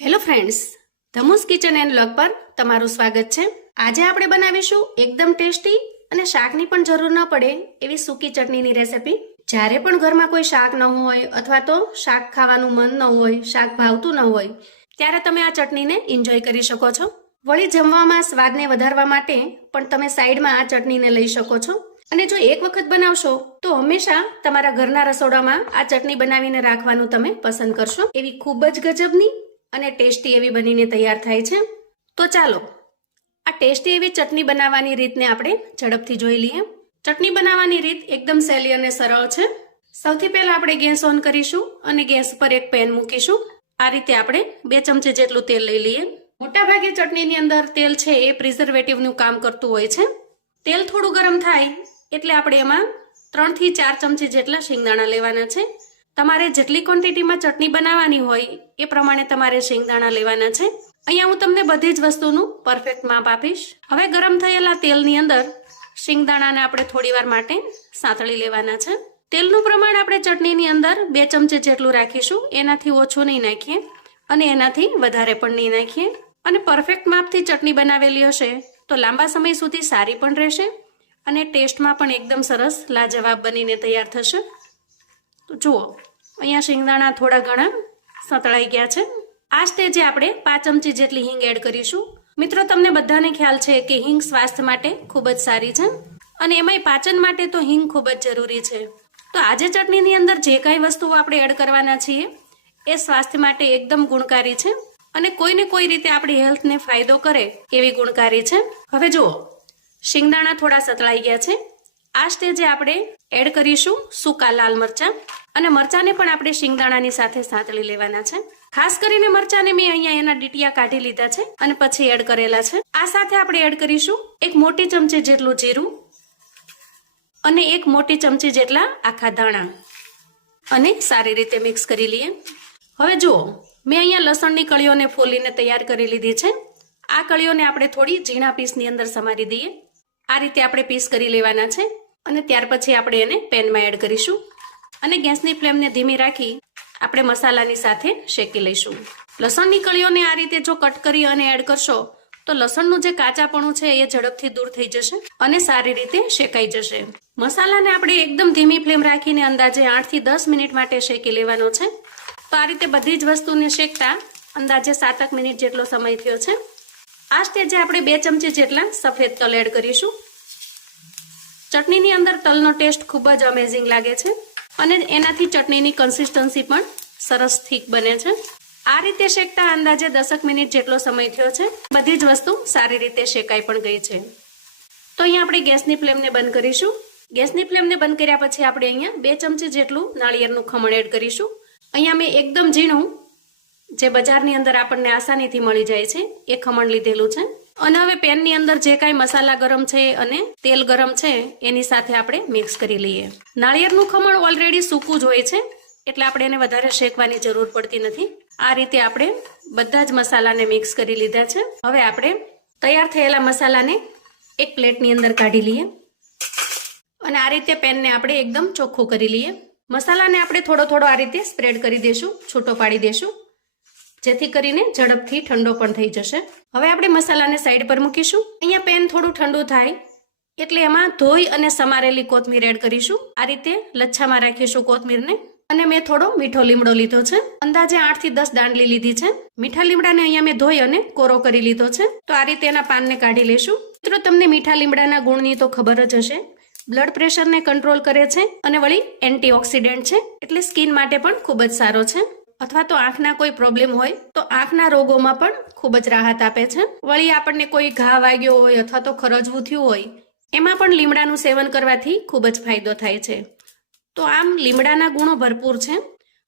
Hello friends Dhamus kitchen and log પર તમારું સ્વાગત છે. આજે આપણે બનાવીશું એકદમ ટેસ્ટી અને શાકની પણ જરૂર ન પડે એવી સૂકી ચટણીની રેસિપી. જ્યારે પણ ઘરમાં કોઈ શાક ન હોય અથવા તો શાક ખાવાનું મન ન હોય, શાક ભાવતું ન હોય, ત્યારે તમે આ ચટણીને એન્જોય કરી શકો છો. વળી જમવામાં સ્વાદને વધારવા માટે પણ તમે સાઈડમાં આ ચટણીને લઈ શકો છો. અને જો એક વખત બનાવશો, તો હંમેશા તમારા ઘરના રસોડામાં આ ચટણી બનાવીને રાખવાનું તમે પસંદ કરશો. એવી ખૂબ જ ગજબની અને ટેસ્ટી એવી બનીને તૈયાર થાય છે. તો ચાલો, આ ટેસ્ટી એવી ચટણી બનાવવાની રીતને આપણે ઝડપથી જોઈ લઈએ. ચટણી બનાવવાની રીત એકદમ સહેલી અને સરળ છે. સૌથી પહેલા આપણે ગેસ ઓન કરીશું અને ગેસ પર એક પેન મૂકીશું. આ રીતે આપણે બે ચમચી જેટલું તેલ લઈ લઈએ. મોટાભાગે ચટણીની અંદર તેલ છે એ પ્રિઝર્વેટિવનું કામ કરતું હોય છે. તેલ થોડું ગરમ થાય એટલે આપણે એમાં ત્રણથી ચાર ચમચી જેટલા શિંગદાણા લેવાના છે. તમારે જેટલી ક્વોન્ટિટીમાં ચટણી બનાવવાની હોય, એ પ્રમાણે તમારે શિંગદાણા લેવાના છે. અહીંયા હું તમને બધી જ વસ્તુનું પરફેક્ટ માપ આપીશ. હવે ગરમ થયેલા તેલની અંદર શિંગદાણાને આપણે થોડીવાર માટે સાંતળી લેવાના છે. તેલનું પ્રમાણ આપણે ચટણીની અંદર બે ચમચી જેટલું રાખીશું. એનાથી ઓછું નહીં નાખીએ અને એનાથી વધારે પણ નહીં નાખીએ. અને પરફેક્ટ માપથી ચટણી બનાવેલી હશે, તો લાંબા સમય સુધી સારી પણ રહેશે અને ટેસ્ટમાં પણ એકદમ સરસ, લાજવાબ બનીને તૈયાર થશે. તો જુઓ, અહીંયા શિંગદાણા થોડા ઘણા સતળાઈ ગયા છે. આ સ્ટેજે આપણે પાંચ ચમચી જેટલી હિંગ એડ કરીશું. મિત્રો, તમને બધાને ખ્યાલ છે કે હિંગ સ્વાસ્થ્ય માટે ખૂબ જ સારી છે અને એમાંય પાચન માટે તો હિંગ ખૂબ જ જરૂરી છે. તો આજે ચટણીની અંદર જે કાંઈ વસ્તુઓ આપણે એડ કરવાના છીએ, એ સ્વાસ્થ્ય માટે એકદમ ગુણકારી છે અને કોઈને કોઈ રીતે આપણી હેલ્થને ફાયદો કરે એવી ગુણકારી છે. હવે જુઓ, શિંગદાણા થોડા સતળાઈ ગયા છે. આ સ્ટેજે આપણે એડ કરીશું સૂકા લાલ મરચાં અને મરચાંને પણ આપણે શિંગદાણાની સાથે સાંતળી લેવાના છે. ખાસ કરીને મરચાંને મેં અહીંયા એના ડીટિયા કાઢી લીધા છે અને પછી એડ કરેલા છે. આ સાથે આપણે એડ કરીશું એક મોટી ચમચી જેટલું જીરું અને એક મોટી ચમચી જેટલા આખા ધાણા. અને સારી રીતે મિક્સ કરી લઈએ. હવે જુઓ, મેં અહીંયા લસણની કળીઓને ફોલીને તૈયાર કરી લીધી છે. આ કળીઓને આપણે થોડી ઝીણા પીસની અંદર સમારી દઈએ. આ રીતે આપણે પીસ કરી લેવાના છે. અને ત્યાર પછી આપણે એને પેનમાં એડ કરીશું. અને ગેસની ફ્લેમને ધીમી રાખી આપણે મસાલાની સાથે શેકી લઈશું. લસણની કળીઓને આ રીતે જો કટ કરી અને એડ કરશો, તો લસણનું જે કાચાપણું છે એ ઝડપથી દૂર થઈ જશે અને સારી રીતે શેકાઈ જશે. મસાલાને આપણે એકદમ ધીમી ફ્લેમ રાખીને અંદાજે આઠથી દસ મિનિટ માટે શેકી લેવાનો છે. તો આ રીતે બધી જ વસ્તુને શેકતા અંદાજે સાતક મિનિટ જેટલો સમય થયો છે. આ સ્ટેજે આપણે બે ચમચી જેટલા સફેદ તલ એડ કરીશું. ચટણીની અંદર તલનો ટેસ્ટ ખૂબ જ અમેઝિંગ લાગે છે અને એનાથી ચટણીની કન્સિસ્ટન્સી પણ સરસ થીક બને છે. આ રીતે શેકતા અંદાજે દસક મિનિટ જેટલો સમય થયો છે. બધી જ વસ્તુ સારી રીતે શેકાઈ પણ ગઈ છે. તો અહીંયા આપણે ગેસની ફ્લેમને બંધ કરીશું. ગેસની ફ્લેમને બંધ કર્યા પછી આપણે અહીંયા બે ચમચી જેટલું નાળિયેરનું ખમણ એડ કરીશું. અહીંયા મેં એકદમ ઝીણું, જે બજારની અંદર આપણને આસાનીથી મળી જાય છે, એ ખમણ લીધેલું છે. અને હવે પેનની અંદર જે કાંઈ મસાલા ગરમ છે અને તેલ ગરમ છે, એની સાથે આપણે મિક્સ કરી લઈએ. નાળિયેરનું ખમણ ઓલરેડી સૂકું જ હોય છે, એટલે આપણે એને વધારે શેકવાની જરૂર પડતી નથી. આ રીતે આપણે બધા જ મસાલાને મિક્સ કરી લીધા છે. હવે આપણે તૈયાર થયેલા મસાલાને એક પ્લેટની અંદર કાઢી લઈએ. અને આ રીતે પેનને આપણે એકદમ ચોખ્ખું કરી લઈએ. મસાલાને આપણે થોડો થોડો આ રીતે સ્પ્રેડ કરી દેશું, છૂટો પાડી દેશું. જેથી કરીને ઝડપથી ઠંડો પણ થઈ જશે. હવે આપણે મસાલાને સાઈડ પર મૂકીશું. અહીંયા પેન થોડું ઠંડુ થાય, એટલે એમાં ધોઈ અને સમારેલી કોથમીર એડ કરીશું. આ રીતે લચ્છામાં રાખીશું કોથમીરને. અને મેં થોડો મીઠો લીમડો લીધો છે. અંદાજે આઠથી દસ દાંડલી લીધી છે. મીઠા લીમડાને અહીંયા મેં ધોઈ અને કોરો કરી લીધો છે. તો આ રીતે એના પાનને કાઢી લેશું. મિત્રો, તમને મીઠા લીમડાના ગુણની તો ખબર જ હશે. બ્લડ પ્રેશરને કંટ્રોલ કરે છે અને વળી એન્ટીઓક્સિડન્ટ છે. એટલે સ્કિન માટે પણ ખૂબ જ સારો છે. અથવા તો આંખના કોઈ પ્રોબ્લેમ હોય, તો આંખના રોગોમાં પણ ખૂબ જ રાહત આપે છે. વળી આપણને કોઈ ઘા વાગ્યો હોય અથવા તો ખરજવું થયું હોય, એમાં પણ લીમડાનું સેવન કરવાથી ખૂબ જ ફાયદો થાય છે. તો આમ લીમડાના ગુણો ભરપૂર છે.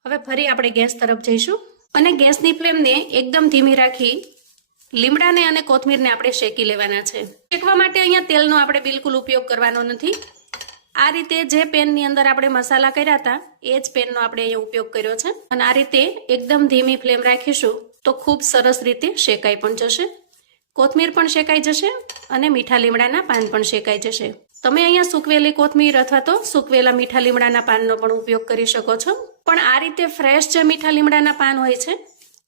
હવે ફરી આપણે ગેસ તરફ જઈશું. અને ગેસની ફ્લેમને એકદમ ધીમી રાખી લીમડાને અને કોથમીરને આપણે શેકી લેવાના છે. શેકવા માટે અહીંયા તેલનો આપણે બિલકુલ ઉપયોગ કરવાનો નથી. આ રીતે જે પેનની અંદર આપણે મસાલા કર્યા હતા, એ જ પેનનો આપણે અહીંયા ઉપયોગ કર્યો છે. અને આ રીતે એકદમ ધીમી ફ્લેમ રાખીશું, તો ખૂબ સરસ રીતે શેકાઈ પણ જશે. કોથમીર પણ શેકાઈ જશે અને મીઠા લીમડાના પાન પણ શેકાઈ જશે. તમે અહીંયા સૂકવેલી કોથમીર અથવા તો સૂકવેલા મીઠા લીમડાના પાનનો પણ ઉપયોગ કરી શકો છો. પણ આ રીતે ફ્રેશ જે મીઠા લીમડાના પાન હોય છે,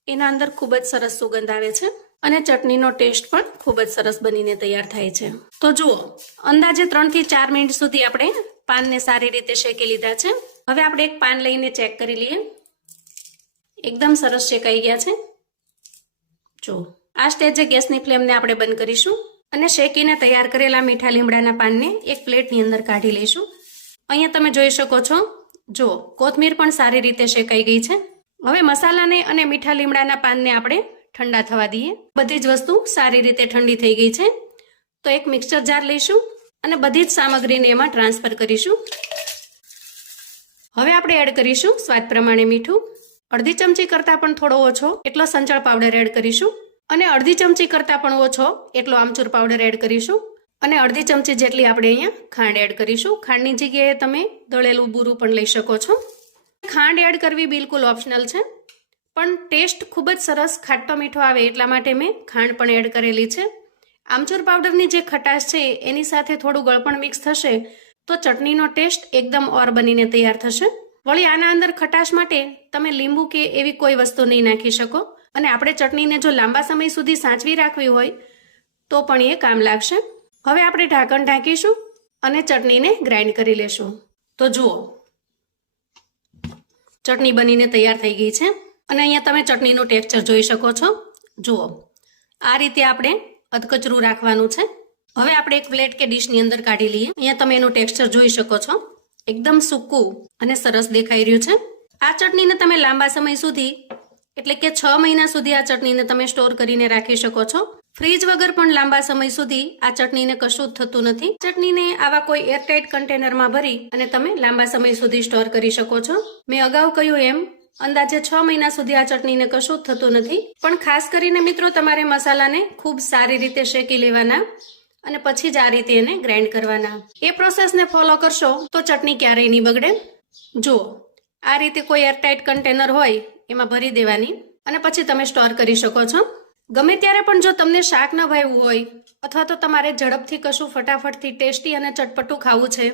એના અંદર ખૂબ જ સરસ સુગંધ આવે છે. અને ચટણીનો ટેસ્ટ પણ ખૂબ જ સરસ બનીને તૈયાર થાય છે. તો જુઓ, અંદાજે ત્રણથી ચાર મિનિટ સુધી આપણે પાનને સારી રીતે શેકી લીધા છે. હવે આપણે એક પાન લઈને ચેક કરી લઈએ. એકદમ સરસ શેકાઈ ગયા છે. જો આ સ્ટેજે ગેસની ફ્લેમને આપણે બંધ કરીશું અને શેકીને તૈયાર કરેલા મીઠા લીમડાના પાનને એક પ્લેટની અંદર કાઢી લઈશું. અહીંયા તમે જોઈ શકો છો. જો કોથમીર પણ સારી રીતે શેકાઈ ગઈ છે. હવે મસાલાને અને મીઠા લીમડાના પાનને આપણે ઠંડા થવા દઈએ. બધી જ વસ્તુ સારી રીતે ઠંડી થઈ ગઈ છે. તો એક મિક્સર જાર લઈશું અને બધી જ સામગ્રીને એમાં ટ્રાન્સફર કરીશું. હવે આપણે એડ કરીશું સ્વાદ પ્રમાણે મીઠું. અડધી ચમચી કરતાં પણ થોડો ઓછો એટલો સંચળ પાવડર એડ કરીશું. અને અડધી ચમચી કરતાં પણ ઓછો એટલો આમચૂર પાવડર એડ કરીશું. અને અડધી ચમચી જેટલી આપણે અહીંયા ખાંડ એડ કરીશું. ખાંડની જગ્યાએ તમે દળેલું બૂરું પણ લઈ શકો છો. ખાંડ એડ કરવી બિલકુલ ઓપ્શનલ છે. પણ ટેસ્ટ ખૂબ જ સરસ ખાટો મીઠો આવે એટલા માટે મેં ખાંડ પણ એડ કરેલી છે. આમચૂર પાવડરની જે ખટાશ છે, એની સાથે થોડું ગળપણ મિક્સ થશે તો ચટણીનો ટેસ્ટ એકદમ ઓર બનીને તૈયાર થશે. વળી આના અંદર ખટાશ માટે તમે લીંબુ કે એવી કોઈ વસ્તુ નહીં નાખી શકો અને આપણે ચટણીને જો લાંબા સમય સુધી સાચવી રાખવી હોય તો પણ એ કામ લાગશે. હવે આપણે ઢાંકણ ઢાંકીશું અને ચટણીને ગ્રાઇન્ડ કરી લેશું. તો જુઓ, ચટણી બનીને તૈયાર થઈ ગઈ છે. અને અહીંયા તમે ચટણીનું ટેક્સચર જોઈ શકો છો. જુઓ. આ રીતે આપણે અધકચરું રાખવાનું છે. હવે આપણે એક પ્લેટ કે ડીશની અંદર કાઢી લઈએ. અહીંયા તમે એનું ટેક્સચર જોઈ શકો છો. એકદમ સૂકું અને સરસ દેખાઈ રહ્યું છે. આ ચટણીને તમે લાંબા સમય સુધી, એટલે કે છ મહિના સુધી આ ચટણીને તમે સ્ટોર કરીને રાખી શકો છો. ફ્રીજ વગર પણ લાંબા સમય સુધી આ ચટણીને કશું જ થતું નથી. ચટણીને આવા કોઈ એરટાઇટ કન્ટેનરમાં ભરી અને તમે લાંબા સમય સુધી સ્ટોર કરી શકો છો. મેં અગાઉ કહ્યું એમ અંદાજે છ મહિના સુધી આ ચટણીને કશું થતું નથી. પણ ખાસ કરીને મિત્રો, તમારે મસાલાને ખૂબ સારી રીતે શેકી લેવાના અને પછી જ આ રીતે એને ગ્રાઇન્ડ કરવાના. એ પ્રોસેસને ફોલો કરશો તો ચટણી ક્યારેય નહીં બગડે. જુઓ, આ રીતે કોઈ એરટાઇટ કન્ટેનર હોય, એમાં ભરી દેવાની અને પછી તમે સ્ટોર કરી શકો છો. ગમે ત્યારે પણ જો તમને શાક ન ભાવ્યું હોય, અથવા તો તમારે ઝડપથી કશું ફટાફટથી ટેસ્ટી અને ચટપટું ખાવું છે,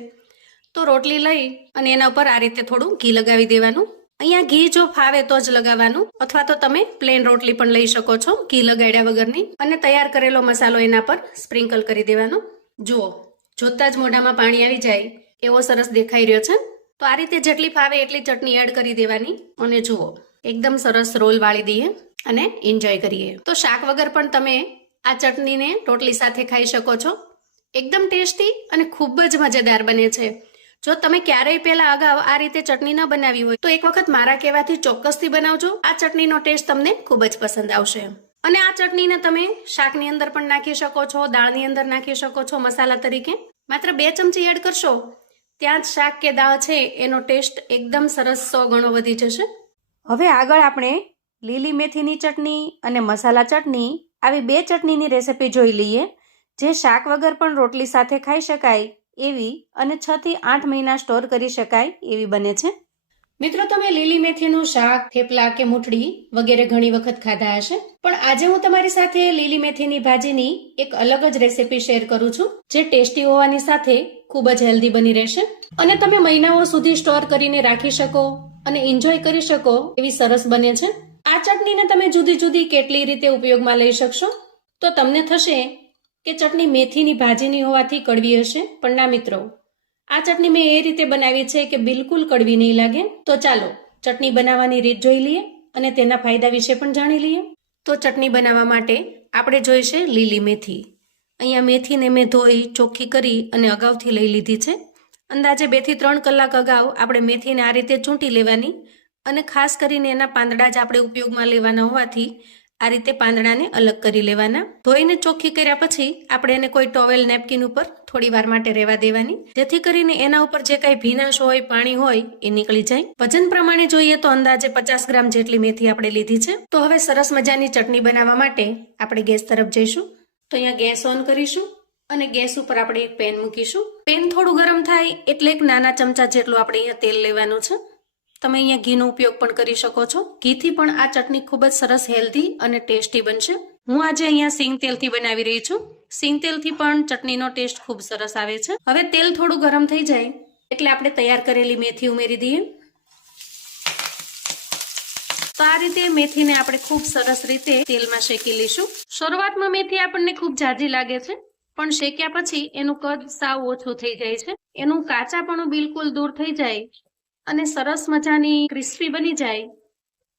તો રોટલી લઈ અને એના ઉપર આ રીતે થોડું ઘી લગાવી દેવાનું. અહીંયા ઘી જો ફાવે તો જ લગાવવાનું. અથવા તો તમે પ્લેન રોટલી પણ લઈ શકો છો, ઘી લગાડ્યા વગરની. અને તૈયાર કરેલો મસાલો એના પર સ્પ્રિંકલ કરી દેવાનો. જુઓ, જોતા જ મોઢામાં પાણી આવી જાય. એવો સરસ દેખાઈ રહ્યો છે. તો આ રીતે જેટલી ફાવે એટલી ચટણી એડ કરી દેવાની. અને જુઓ, એકદમ સરસ રોલ વાળી દઈએ અને એન્જોય કરીએ. તો શાક વગર પણ તમે આ ચટણીને રોટલી સાથે ખાઈ શકો છો. એકદમ ટેસ્ટી અને ખૂબ જ મજેદાર બને છે. જો તમે ક્યારેય પહેલા અગાઉ આ રીતે ચટણી ન બનાવી હોય, તો એક વખત મારા કહેવાથી ચોક્કસથી બનાવજો. આ ચટણીનો ટેસ્ટ તમને ખૂબ જ પસંદ આવશે. અને આ ચટણીને તમે શાકની અંદર પણ નાખી શકો છો, દાળની અંદર નાખી શકો છો મસાલા તરીકે. માત્ર બે ચમચી એડ કરશો, ત્યાં જ શાક કે દાળ છે એનો ટેસ્ટ એકદમ સરસ સો ગણો વધી જશે. હવે આગળ આપણે લીલી મેથીની ચટણી અને મસાલા ચટણી આવી બે ચટણીની રેસિપી જોઈ લઈએ, જે શાક વગર પણ રોટલી સાથે ખાઈ શકાય એવી અને છ થી આઠ મહિના સ્ટોર કરી શકાય એવી બને છે. મિત્રો, તમે લીલી મેથીનું શાક, થેપલા કે મુઠડી વગેરે ઘણી વખત ખાધા હશે. પણ આજે હું તમારી સાથે લીલી મેથીની ભાજીની એક અલગ જ રેસિપી શેર કરું છું, જે ટેસ્ટી હોવાની સાથે ખૂબ જ હેલ્ધી બની રહેશે. અને તમે મહિનાઓ સુધી સ્ટોર કરીને રાખી શકો અને એન્જોય કરી શકો એવી સરસ બને છે. આ ચટણીને તમે જુદી જુદી કેટલી રીતે ઉપયોગમાં લઈ શકશો? તો તમને થશે કે ચટણી મેથીની ભાજીની હોવાથી કડવી હશે? પણ ના મિત્રો, આ ચટણી મેં એ રીતે બનાવી છે કે બિલકુલ કડવી નહીં લાગે. તો ચાલો, ચટણી બનાવવાની રીત જોઈ લઈએ અને તેના ફાયદા વિશે પણ જાણી લઈએ. તો ચટણી બનાવવા માટે આપણે જોઈશે લીલી મેથી. અહીંયા મેથીને મેં ધોઈ, ચોખ્ખી કરી અને અગાઉથી લઈ લીધી છે. અંદાજે બેથી ત્રણ કલાક અગાઉ આપણે મેથીને આ રીતે ચૂંટી લેવાની અને ખાસ કરીને એના પાંદડા જ આપણે ઉપયોગમાં લેવાના હોવાથી આ રીતે પાંદડાને અલગ કરી લેવાના. ધોઈને ચોખ્ખી કર્યા પછી આપણે એને કોઈ ટોવેલ નેપકિન ઉપર થોડી વાર માટે રહેવા દેવાની. જેથી કરીને એના ઉપર જે કાંઈ ભીનાશ હોય, પાણી હોય, એ નીકળી જાય. વજન પ્રમાણે જોઈએ તો અંદાજે પચાસ ગ્રામ જેટલી મેથી આપણે લીધી છે. તો હવે સરસ મજાની ચટણી બનાવવા માટે આપણે ગેસ તરફ જઈશું. તો અહીંયા ગેસ ઓન કરીશું અને ગેસ ઉપર આપણે એક પેન મૂકીશું. પેન થોડું ગરમ થાય એટલે એક નાના ચમચા જેટલું આપણે અહીંયા તેલ લેવાનું છે. તમે અહીંયા ઘીનો ઉપયોગ પણ કરી શકો છો. ઘીથી પણ આ ચટણી ખૂબ જ સરસ હેલ્ધી અને ટેસ્ટી બનશે. હું આજે અહીંયા સિંગ તેલથી બનાવી રહી છું. સિંગ તેલથી પણ ચટણીનો ટેસ્ટ ખૂબ સરસ આવે છે. હવે તેલ થોડું ગરમ થઈ જાય એટલે આપણે તૈયાર કરેલી મેથી ઉમેરી દઈએ. તો આ રીતે મેથીને આપણે ખૂબ સરસ રીતે તેલમાં શેકી લઈશું. શરૂઆતમાં મેથી આપણને ખૂબ જાજી લાગે છે, પણ શેક્યા પછી એનું કદ સાવ ઓછું થઈ જાય છે. એનું કાચાપણું બિલકુલ દૂર થઈ જાય અને સરસ મજાની ક્રિસ્પી બની જાય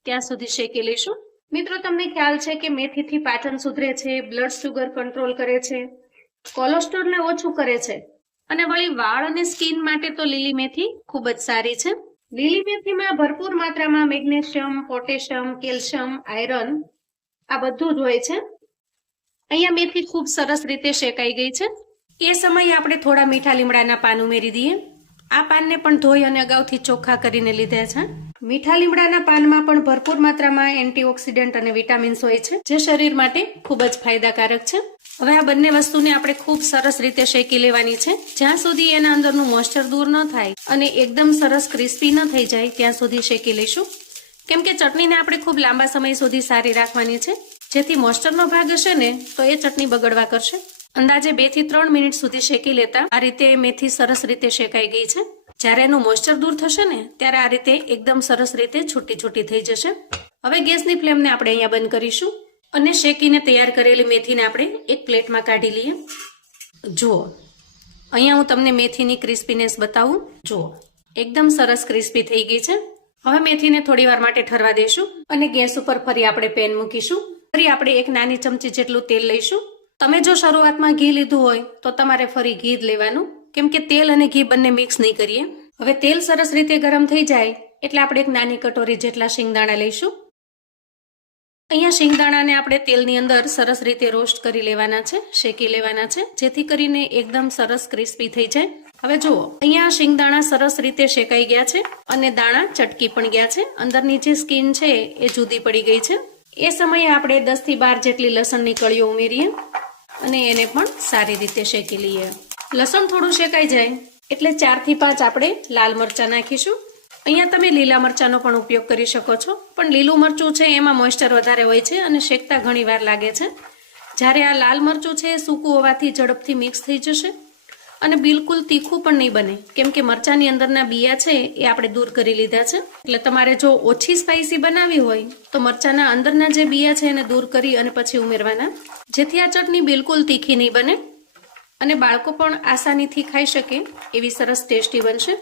ત્યાં સુધી શેકી લઈશું. મિત્રો, તમને ખ્યાલ છે કે મેથીથી પાચન સુધરે છે બ્લડ શુગર કંટ્રોલ કરે છે કોલેસ્ટ્રોલને ઓછું કરે છે. અને વળી વાળ અને સ્કિન માટે તો લીલી મેથી ખૂબ જ સારી છે. લીલી મેથીમાં ભરપૂર માત્રામાં મેગ્નેશિયમ, પોટેશિયમ, કેલ્શિયમ, આયરન આ બધું જ હોય છે. અહીંયા મેથી ખૂબ સરસ રીતે શેકાઈ ગઈ છે. એ સમયે આપણે થોડા મીઠા લીમડાના પાન ઉમેરી દઈએ. આ પાનને પણ ધોઈ અને અગાઉથી ચોખ્ખા કરીને લીધા છે. મીઠા લીમડાના પાનમાં પણ ભરપૂર માત્રામાં એન્ટીઓક્સિડન્ટ અને વિટામિન્સ હોય છે, જે શરીર માટે ખૂબ જ ફાયદાકારક છે. હવે આ બંને વસ્તુને આપણે ખૂબ સરસ રીતે શેકી લેવાની છે. જ્યાં સુધી એના અંદરનું મોઇસ્ચર દૂર ન થાય અને એકદમ સરસ ક્રિસ્પી ન થઈ જાય, ત્યાં સુધી શેકી લઈશું. કેમ કે ચટણીને આપણે ખૂબ લાંબા સમય સુધી સારી રાખવાની છે. જેથી મોઇસ્ચરનો ભાગ હશે ને, તો એ ચટણી બગડવા કરશે. અંદાજે બેથી ત્રણ મિનિટ સુધી શેકી લેતા આ રીતે મેથી સરસ રીતે શેકાઈ ગઈ છે. જ્યારે એનું મોઇસ્ચર દૂર થશે ને, ત્યારે આ રીતે એકદમ સરસ રીતે છૂટી છૂટી થઈ જશે. હવે ગેસની ફ્લેમને આપણે અહીંયા બંધ કરીશું અને શેકીને તૈયાર કરેલી મેથીને આપણે એક પ્લેટમાં કાઢી લઈએ. જુઓ, અહીંયા હું તમને મેથીની ક્રિસ્પીનેસ બતાવું. જુઓ, એકદમ સરસ ક્રિસ્પી થઈ ગઈ છે. હવે મેથીને થોડી વાર માટે ઠરવા દઈશું અને ગેસ ઉપર ફરી આપણે પેન મૂકીશું. ફરી આપણે એક નાની ચમચી જેટલું તેલ લઈશું. તમે જો શરૂઆતમાં ઘી લીધું હોય, તો તમારે ફરી ઘી લેવાનું. કેમ કે તેલ અને ઘી બંને મિક્સ નહીં કરીએ. હવે તેલ સરસ રીતે ગરમ થઈ જાય, એટલે આપણે એક નાની કટોરી જેટલા શિંગદાણા લઈશું. અહીંયા શિંગદાણાને આપણે તેલની અંદર સરસ રીતે રોસ્ટ કરી લેવાના છે, શેકી લેવાના છે, જેથી કરીને એકદમ સરસ ક્રિસ્પી થઈ જાય. હવે જુઓ, અહીંયા શિંગદાણા સરસ રીતે શેકાઈ ગયા છે અને દાણા ચટકી પણ ગયા છે. અંદરની જે સ્કીન છે એ જુદી પડી ગઈ છે. એ સમયે આપણે દસથી બાર જેટલી લસણની કળીઓ ઉમેરીએ. અને એને પણ સારી રીતે શેકી લઈએ. લસણ થોડું શેકાઈ જાય, એટલે ચારથી પાંચ આપણે લાલ મરચા નાખીશું. અહીંયા તમે લીલા મરચાનો પણ ઉપયોગ કરી શકો છો, પણ લીલું મરચું છે એમાં મોઇસ્ચર વધારે હોય છે અને શેકતા ઘણી લાગે છે. જ્યારે આ લાલ મરચું છે સૂકું હોવાથી ઝડપથી મિક્સ થઈ જશે. અને બિલકુલ તીખું પણ નહીં બને. કેમ કે મરચાની અંદરના બિયા છે એ આપણે દૂર કરી લીધા છે. એટલે તમારે જો ઓછી સ્પાઇસી બનાવી હોય, તો મરચાના અંદરના જે બિયા છે એને દૂર કરી અને પછી ઉમેરવાના. જેથી આ ચટણી બિલકુલ તીખી નહીં બને અને બાળકો પણ આસાનીથી ખાઈ શકે એવી સરસ ટેસ્ટી બનશે.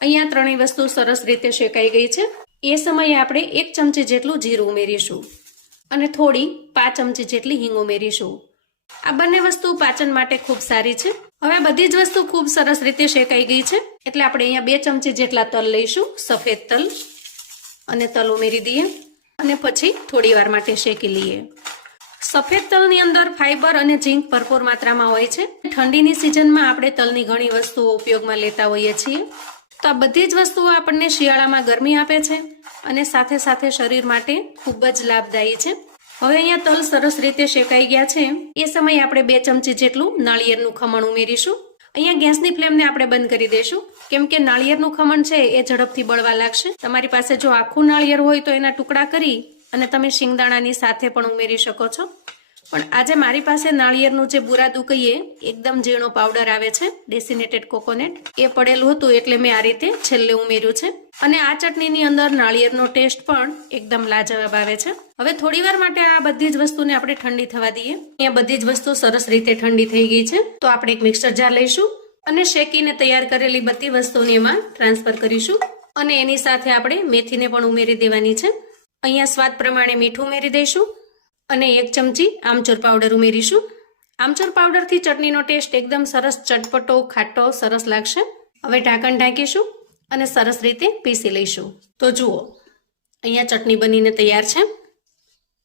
અહીંયા ત્રણેય વસ્તુ સરસ રીતે શેકાઈ ગઈ છે. એ સમયે આપણે એક ચમચી જેટલું જીરું ઉમેરીશું અને થોડી પાંચ ચમચી જેટલી હિંગ ઉમેરીશું. આ બંને વસ્તુ પાચન માટે ખૂબ સારી છે. હવે બધી જ વસ્તુ ખૂબ સરસ રીતે શેકાઈ ગઈ છે. એટલે આપણે અહીંયા બે ચમચી જેટલા તલ લઈશું. સફેદ તલ અને તલ ઉમેરી દઈએ. અને પછી થોડી વાર માટે શેકી લઈએ. સફેદ તલની અંદર ફાઈબર અને ઝીંક ભરપૂર માત્રામાં હોય છે. ઠંડીની સિઝનમાં આપણે તલની ઘણી વસ્તુઓ ઉપયોગમાં લેતા હોઈએ છીએ. તો આ બધી જ વસ્તુઓ આપણને શિયાળામાં ગરમી આપે છે અને સાથે સાથે શરીર માટે ખૂબ જ લાભદાયી છે. હવે અહીંયા તલ સરસ રીતે શેકાઈ ગયા છે. એ સમયે આપણે બે ચમચી જેટલું નાળિયેરનું ખમણ ઉમેરીશું. અહીંયા ગેસની ફ્લેમને આપણે બંધ કરી દઈશું. કેમ કે નાળિયેરનું ખમણ છે, એ ઝડપથી બળવા લાગશે. તમારી પાસે જો આખું નાળિયેર હોય તો એના ટુકડા કરી અને તમે શિંગદાણાની સાથે પણ ઉમેરી શકો છો. પણ આજે મારી પાસે નાળિયેરનું જે બુરાદું કહીએ એકદમ ઝીણો પાવડર આવે છે ડેસિનેટેડ કોકોનેટ એ પડેલું હતું એટલે મેં આ રીતે છેલ્લે ઉમેર્યું છે. અને આ ચટણીની અંદર નાળિયેરનો ટેસ્ટ પણ એકદમ લાજવાબ આવે છે. હવે થોડીવાર માટે આ બધી જ વસ્તુને આપણે ઠંડી થવા દઈએ. અહીંયા બધી જ વસ્તુ સરસ રીતે ઠંડી થઈ ગઈ છે. તો આપણે એક મિક્સર જાર લઈશું અને શેકીને તૈયાર કરેલી બધી વસ્તુને એમાં ટ્રાન્સફર કરીશું. અને એની સાથે આપણે મેથીને પણ ઉમેરી દેવાની છે. અહીંયા સ્વાદ પ્રમાણે મીઠું ઉમેરી દઈશું. અને એક ચમચી આમચૂર પાવડર ઉમેરીશું. આમચૂર પાવડરથી ચટણીનો ટેસ્ટ એકદમ સરસ ચટપટો, ખાટો, સરસ લાગશે. હવે ઢાંકણ ઢાંકીશું અને સરસ રીતે પીસી લઈશું. તો જુઓ, અહીંયા ચટણી બનીને તૈયાર છે.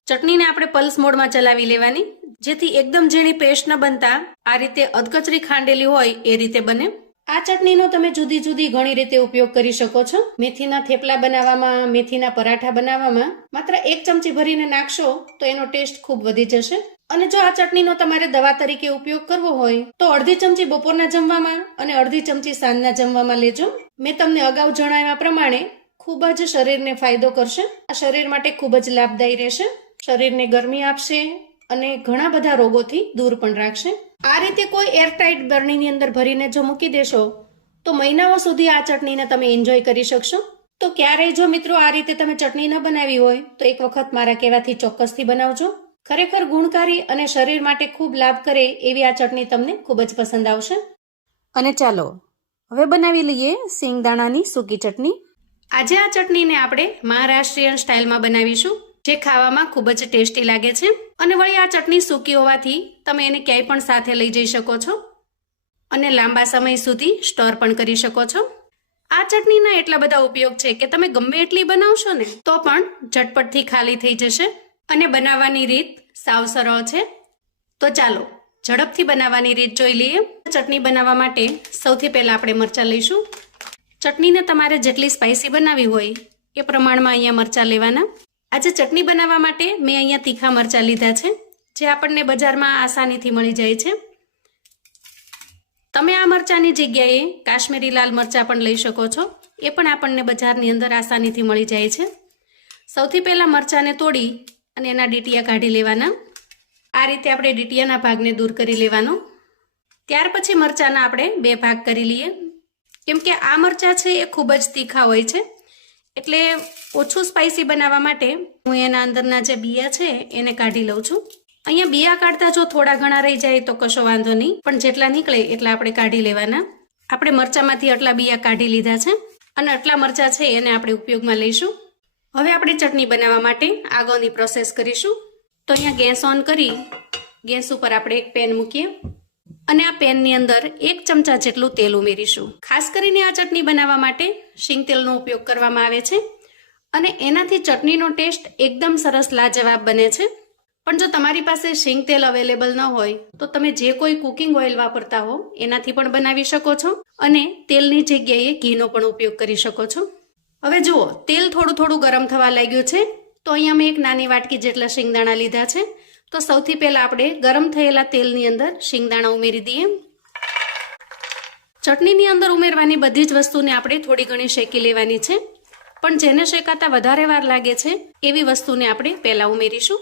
ચટણીને આપણે પલ્સ મોડમાં ચલાવી લેવાની. જેથી એકદમ ઝીણી પેસ્ટ ન બનતા આ રીતે અધકચરી ખાંડેલી હોય એ રીતે બને. આ ચટણીનો તમે જુદી જુદી ઘણી રીતે ઉપયોગ કરી શકો છો. મેથીના થેપલા બનાવવામાં, મેથીના પરાઠા બનાવવામાં માત્ર એક ચમચી ભરીને નાખશો તો એનો ટેસ્ટ ખૂબ વધી જશે. અને જો આ ચટણીનો તમારે દવા તરીકે ઉપયોગ કરવો હોય તો અડધી ચમચી બપોરના જમવામાં અને અડધી ચમચી સાંજના જમવામાં લેજો. મેં તમને અગાઉ જણાવ્યા પ્રમાણે ખૂબ જ શરીરને ફાયદો કરશે. આ શરીર માટે ખૂબ જ લાભદાયી રહેશે. શરીરને ગરમી આપશે અને ઘણા બધા રોગોથી દૂર પણ રાખશે. આ રીતે કોઈ એરટાઇટ બરણીની અંદર ભરીને જો મૂકી દેશો, તો મહિનાઓ સુધી આ ચટણીને તમે એન્જોય કરી શકશો. તો ક્યારેય જો મિત્રો આ રીતે તમે ચટણી ન બનાવી હોય, તો એક વખત મારા કહેવાથી ચોક્કસથી બનાવજો. ખરેખર ગુણકારી અને શરીર માટે ખૂબ લાભ કરે એવી આ ચટણી તમને ખૂબ જ પસંદ આવશે. અને ચાલો, હવે બનાવી લઈએ સિંગદાણાની સૂકી ચટણી. આજે આ ચટણીને આપણે મહારાષ્ટ્રીયન સ્ટાઇલમાં બનાવીશું. જે ખાવામાં ખૂબ જ ટેસ્ટી લાગે છે અને વળી આ ચટણી સૂકી હોવાથી તમે એને ક્યાંય પણ સાથે લઈ જઈ શકો છો અને લાંબા સમય સુધી સ્ટોર પણ કરી શકો છો. આ ચટણીના એટલા બધા ઉપયોગ છે કે તમે ગમે એટલી બનાવશો ને તો પણ ઝટપટથી ખાલી થઈ જશે અને બનાવવાની રીત સાવ સરળ છે. તો ચાલો ઝડપથી બનાવવાની રીત જોઈ લઈએ. ચટણી બનાવવા માટે સૌથી પહેલા આપણે મરચાં લઈશું. ચટણીને તમારે જેટલી સ્પાઇસી બનાવવી હોય એ પ્રમાણમાં અહીંયા મરચાં લેવાના. આજે ચટણી બનાવવા માટે મેં અહીંયા તીખા મરચાં લીધા છે, જે આપણને બજારમાં આસાનીથી મળી જાય છે. તમે આ મરચાંની જગ્યાએ કાશ્મીરી લાલ મરચાં પણ લઈ શકો છો, એ પણ આપણને બજારની અંદર આસાનીથી મળી જાય છે. સૌથી પહેલાં મરચાંને તોડી અને એના ડીટીયા કાઢી લેવાના. આ રીતે આપણે ડીટીયાના ભાગને દૂર કરી લેવાનો. ત્યાર પછી મરચાંના આપણે બે ભાગ કરી લઈએ. કેમ કે આ મરચાં છે એ ખૂબ જ તીખા હોય છે. એટલે ઓછું સ્પાઇસી બનાવવા માટે હું એના અંદરના જે બિયા છે, એને કાઢી લઉં છું. અહીંયા બિયા કાઢતા જો થોડા ઘણા રહી જાય તો કશો વાંધો નહીં, પણ જેટલા નીકળે એટલા આપણે કાઢી લેવાના. આપણે મરચામાંથી આટલા બિયા કાઢી લીધા છે, અને આટલા મરચા છે એને આપણે ઉપયોગમાં લઈશું. હવે આપણે ચટણી બનાવવા માટે આગળની પ્રોસેસ કરીશું. તો અહીંયા ગેસ ઓન કરી, ગેસ ઉપર આપણે એક પેન મૂકીએ. અને આ પેનની અંદર એક ચમચા જેટલું તેલ ઉમેરીશું. ખાસ કરીને આ ચટણી બનાવવા માટે શીંગ તેલનો ઉપયોગ કરવામાં આવે છે અને એનાથી ચટણીનો ટેસ્ટ એકદમ સરસ લાજવાબ બને છે. પણ જો તમારી પાસે શીંગ તેલ અવેલેબલ ન હોય, તો તમે જે કોઈ કુકિંગ ઓઇલ વાપરતા હો, એનાથી પણ બનાવી શકો છો અને તેલની જગ્યાએ ઘીનો પણ ઉપયોગ કરી શકો છો. હવે જુઓ, તેલ થોડું થોડું ગરમ થવા લાગ્યું છે, તો અહીંયા મેં એક નાની વાટકી જેટલા શિંગદાણા લીધા છે. તો સૌથી પહેલા આપણે ગરમ થયેલા તેલની અંદર શિંગદાણા ઉમેરી દઈએ. ચટણીની અંદર ઉમેરવાની બધી જ વસ્તુને આપણે થોડી ઘણી શેકી લેવાની છે. પણ જેને શેકાતા વધારે વાર લાગે છે, એવી વસ્તુને આપણે પહેલાં ઉમેરીશું.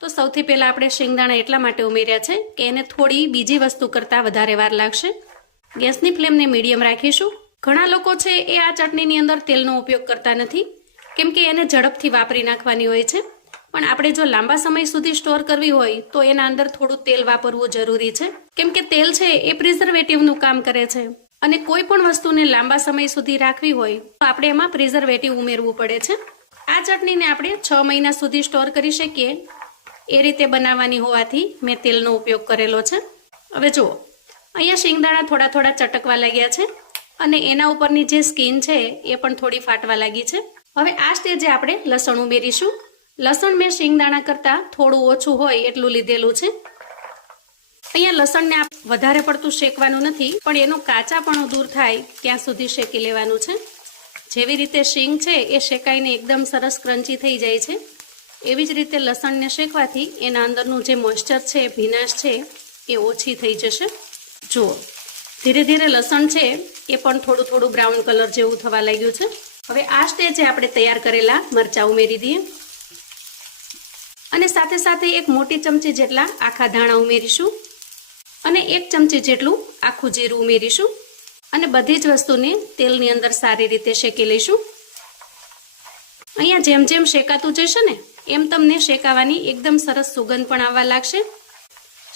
તો સૌથી પહેલાં આપણે શિંગદાણા એટલા માટે ઉમેર્યા છે કે એને થોડી બીજી વસ્તુ કરતાં વધારે વાર લાગશે. ગેસની ફ્લેમને મીડિયમ રાખીશું. ઘણા લોકો છે એ આ ચટણીની અંદર તેલનો ઉપયોગ કરતા નથી, કેમ કે એને ઝડપથી વાપરી નાખવાની હોય છે. પણ આપણે જો લાંબા સમય સુધી સ્ટોર કરવી હોય, તો એના અંદર થોડું તેલ વાપરવું જરૂરી છે. કેમ કે તેલ છે, એ પ્રિઝર્વેટિવનું કામ કરે છે. અને કોઈ પણ વસ્તુને લાંબા સમય સુધી રાખવી હોય, તો આપણે એમાં પ્રિઝર્વેટિવ ઉમેરવું પડે છે. આ ચટણીને આપણે છ મહિના સુધી સ્ટોર કરી શકીએ. એ રીતે બનાવવાની હોવાથી મેં તેલનો ઉપયોગ કરેલો છે. હવે જુઓ, અહીંયા શિંગદાણા થોડા થોડા ચટકવા લાગ્યા છે અને એના ઉપરની જે સ્કીન છે, એ પણ થોડી ફાટવા લાગી છે. હવે આ સ્ટેજે આપણે લસણ ઉમેરીશું. લસણ મેં શિંગદાણા કરતાં થોડું ઓછું હોય એટલું લીધેલું છે. અહીંયા લસણને વધારે પડતું શેકવાનું નથી, પણ એનું કાચાપણું દૂર થાય ત્યાં સુધી શેકી લેવાનું છે. જેવી રીતે શીંગ છે, એ શેકાઈને એકદમ સરસ ક્રંચી થઈ જાય છે. એવી જ રીતે લસણને શેકવાથી એના અંદરનું જે મોઇશ્ચર છે, ભીનાશ છે, એ ઓછી થઈ જશે. જુઓ, ધીરે ધીરે લસણ છે, એ પણ થોડું થોડું બ્રાઉન કલર જેવું થવા લાગ્યું છે. હવે આ સ્ટેજે આપણે તૈયાર કરેલા મરચાં ઉમેરી દઈએ. અને સાથે સાથે એક મોટી ચમચી જેટલા આખા ધાણા ઉમેરીશું અને એક ચમચી જેટલું આખું જીરું ઉમેરીશું અને બધી જ વસ્તુને તેલની અંદર સારી રીતે શેકી લઈશું. અહીંયા જેમ જેમ શેકાતું જશે ને, એમ તમને શેકાવાની એકદમ સરસ સુગંધ પણ આવવા લાગશે.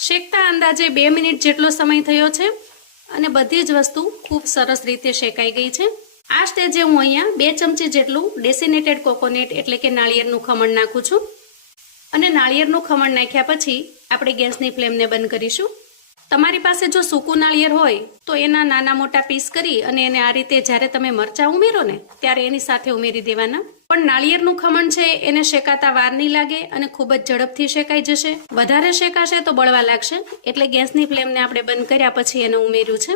શેકતા અંદાજે બે મિનિટ જેટલો સમય થયો છે અને બધી જ વસ્તુ ખૂબ સરસ રીતે શેકાઈ ગઈ છે. આ સ્ટેજે હું અહીંયા બે ચમચી જેટલું ડેસિનેટેડ કોકોનેટ એટલે કે નાળિયેરનું ખમણ નાખું છું. અને નાળિયેરનું ખમણ નાખ્યા પછી આપણે ગેસની ફ્લેમને બંધ કરીશું. તમારી પાસે જો સૂકું નાળિયેર હોય, તો એના નાના મોટા પીસ કરી અને એને આ રીતે જ્યારે તમે મરચાં ઉમેરો ને, ત્યારે એની સાથે ઉમેરી દેવાના. પણ નાળિયેરનું ખમણ છે, એને શેકાતા વાર નહીં લાગે અને ખૂબ જ ઝડપથી શેકાઈ જશે. વધારે શેકાશે તો બળવા લાગશે. એટલે ગેસની ફ્લેમને આપણે બંધ કર્યા પછી એને ઉમેર્યું છે.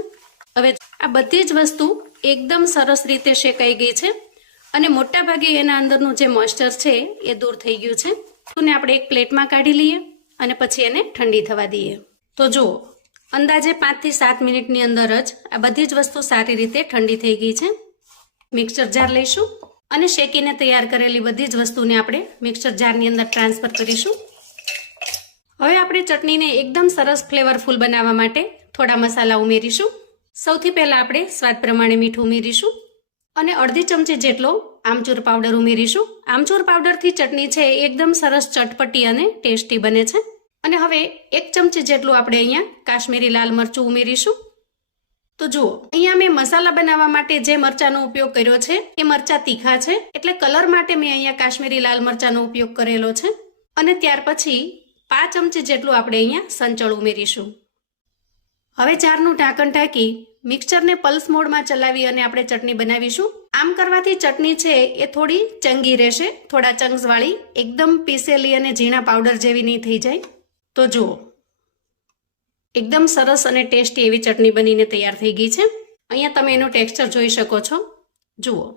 હવે આ બધી જ વસ્તુ એકદમ સરસ રીતે શેકાઈ ગઈ છે અને મોટાભાગે એના અંદરનું જે મોઇસ્ચર છે, એ દૂર થઈ ગયું છે. ને આપણે એક પ્લેટમાં કાઢી લઈએ અને પછી એને ઠંડી થવા દઈએ. તો જુઓ, અંદાજે પાંચથી સાત મિનિટની અંદર જ આ બધી જ વસ્તુ સારી રીતે ઠંડી થઈ ગઈ છે. મિક્સર જાર લઈશું અને શેકીને તૈયાર કરેલી બધી જ વસ્તુને આપણે મિક્સર જારની અંદર ટ્રાન્સફર કરીશું. હવે આપણે ચટણીને એકદમ સરસ ફ્લેવરફુલ બનાવવા માટે થોડા મસાલા ઉમેરીશું. સૌથી પહેલાં આપણે સ્વાદ પ્રમાણે મીઠું ઉમેરીશું અને અડધી ચમચી જેટલો આમચૂર પાવડર ઉમેરીશું. આમચૂર પાવડરથી ચટણી છે એકદમ સરસ ચટપટી અને ટેસ્ટી બને છે. અને હવે એક ચમચી જેટલું આપણે અહીંયા કાશ્મીરી લાલ મરચું ઉમેરીશું. તો જુઓ, અહીંયા મેં મસાલા બનાવવા માટે જે મરચાનો ઉપયોગ કર્યો છે, એ મરચા તીખા છે, એટલે કલર માટે મેં અહીંયા કાશ્મીરી લાલ મરચાનો ઉપયોગ કરેલો છે. અને ત્યાર પછી પાંચ ચમચી જેટલું આપણે અહીંયા સંચળ ઉમેરીશું. હવે ચારનું ઢાંકણ ઢાંકી મિક્સરને પલ્સ મોડમાં ચલાવી અને આપણે ચટણી બનાવીશું. આમ કરવાથી ચટણી છે એ થોડી ચંગી રહેશે. થોડા ચંગ્સવાળી એકદમ પીસેલી અને ઝીણા પાવડર જેવી નહીં થઈ જાય. તો જુઓ. એકદમ સરસ અને ટેસ્ટી એવી ચટણી બનીને તૈયાર થઈ ગઈ છે. અહીંયા તમે એનું ટેક્સચર જોઈ શકો છો. જુઓ.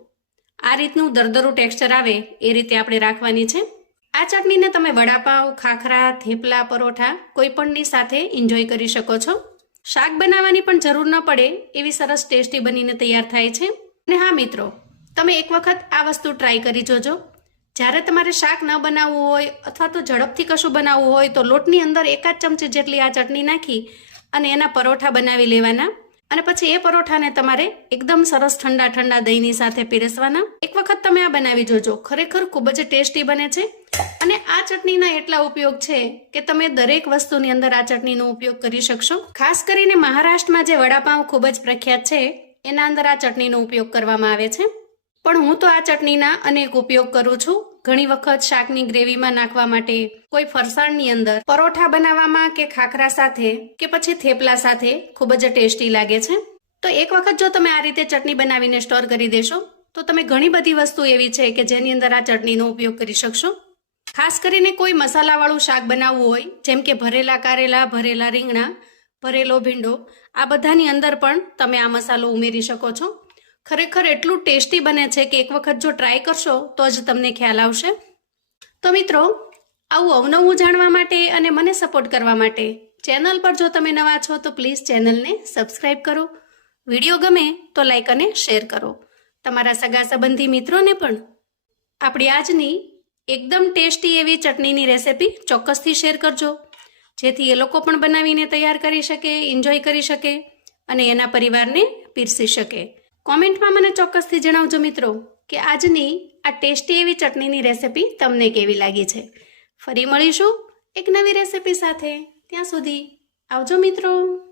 આ રીતનું દરદરું ટેક્સચર આવે એ રીતે આપણે રાખવાની છે. આ ચટણીને તમે વડાપાવ, ખાખરા, થેપલા, પરોઠા કોઈ પણની સાથે એન્જોય કરી શકો છો. શાક બનાવવાની પણ જરૂર ન પડે એવી સરસ ટેસ્ટી બનીને તૈયાર થાય છે. અને હા, મિત્રો, તમે એક વખત આ વસ્તુ ટ્રાય કરી જોજો. જ્યારે તમારે શાક ન બનાવવું હોય અથવા તો ઝડપથી કશું બનાવવું હોય, તો લોટની અંદર એકાદ ચમચી જેટલી આ ચટણી નાખી અને એના પરોઠા બનાવી લેવાના. અને પછી એ પરોઠાને તમારે એકદમ સરસ ઠંડા ઠંડા દહીંની સાથે પીરસવાના. એક વખત તમે આ બનાવી જોજો. ખરેખર ખૂબ જ ટેસ્ટી બને છે. અને આ ચટણીના એટલા ઉપયોગ છે કે તમે દરેક વસ્તુની અંદર આ ચટણીનો ઉપયોગ કરી શકશો. ખાસ કરીને મહારાષ્ટ્રમાં જે વડાપાઉં ખૂબ જ પ્રખ્યાત છે એના અંદર આ ચટણીનો ઉપયોગ કરવામાં આવે છે. પણ હું તો આ ચટણીના અનેક ઉપયોગ કરું છું. ઘણી વખત શાકની ગ્રેવીમાં નાખવા માટે કોઈ ફરસાણની અંદર પરોઠા બનાવવામાં કે ખાખરા સાથે કે પછી થેપલા સાથે ખૂબ જ ટેસ્ટી લાગે છે. તો એક વખત જો તમે આ રીતે ચટણી બનાવીને સ્ટોર કરી દેશો, તો તમે ઘણી બધી વસ્તુ એવી છે કે જેની અંદર આ ચટણીનો ઉપયોગ કરી શકશો. ખાસ કરીને કોઈ મસાલાવાળું શાક બનાવવું હોય, જેમ કે ભરેલા કારેલા, ભરેલા રીંગણા, ભરેલો ભીંડો આ બધાની અંદર પણ તમે આ મસાલો ઉમેરી શકો છો. ખરેખર એટલું ટેસ્ટી બને છે કે એક વખત જો ટ્રાય કરશો તો જ તમને ખ્યાલ આવશે. તો મિત્રો, આવું અવનવું જાણવા માટે અને મને સપોર્ટ કરવા માટે ચેનલ પર જો તમે નવા છો તો પ્લીઝ ચેનલને સબસ્ક્રાઈબ કરો. વીડિયો ગમે તો લાઈક અને શેર કરો. તમારા સગા સંબંધી મિત્રોને પણ. આપણી આજની એકદમ ટેસ્ટી એવી ચટણીની રેસિપી ચોક્કસથી શેર કરજો. જેથી એ લોકો પણ બનાવીને તૈયાર કરી શકે એન્જોય કરી શકે અને એના પરિવારને પીરસી શકે. કોમેન્ટમાં મને ચોક્કસથી જણાવજો મિત્રો કે આજની આ ટેસ્ટી એવી ચટણીની રેસિપી તમને કેવી લાગી છે. ફરી મળીશું એક નવી રેસિપી સાથે. ત્યાં સુધી આવજો મિત્રો.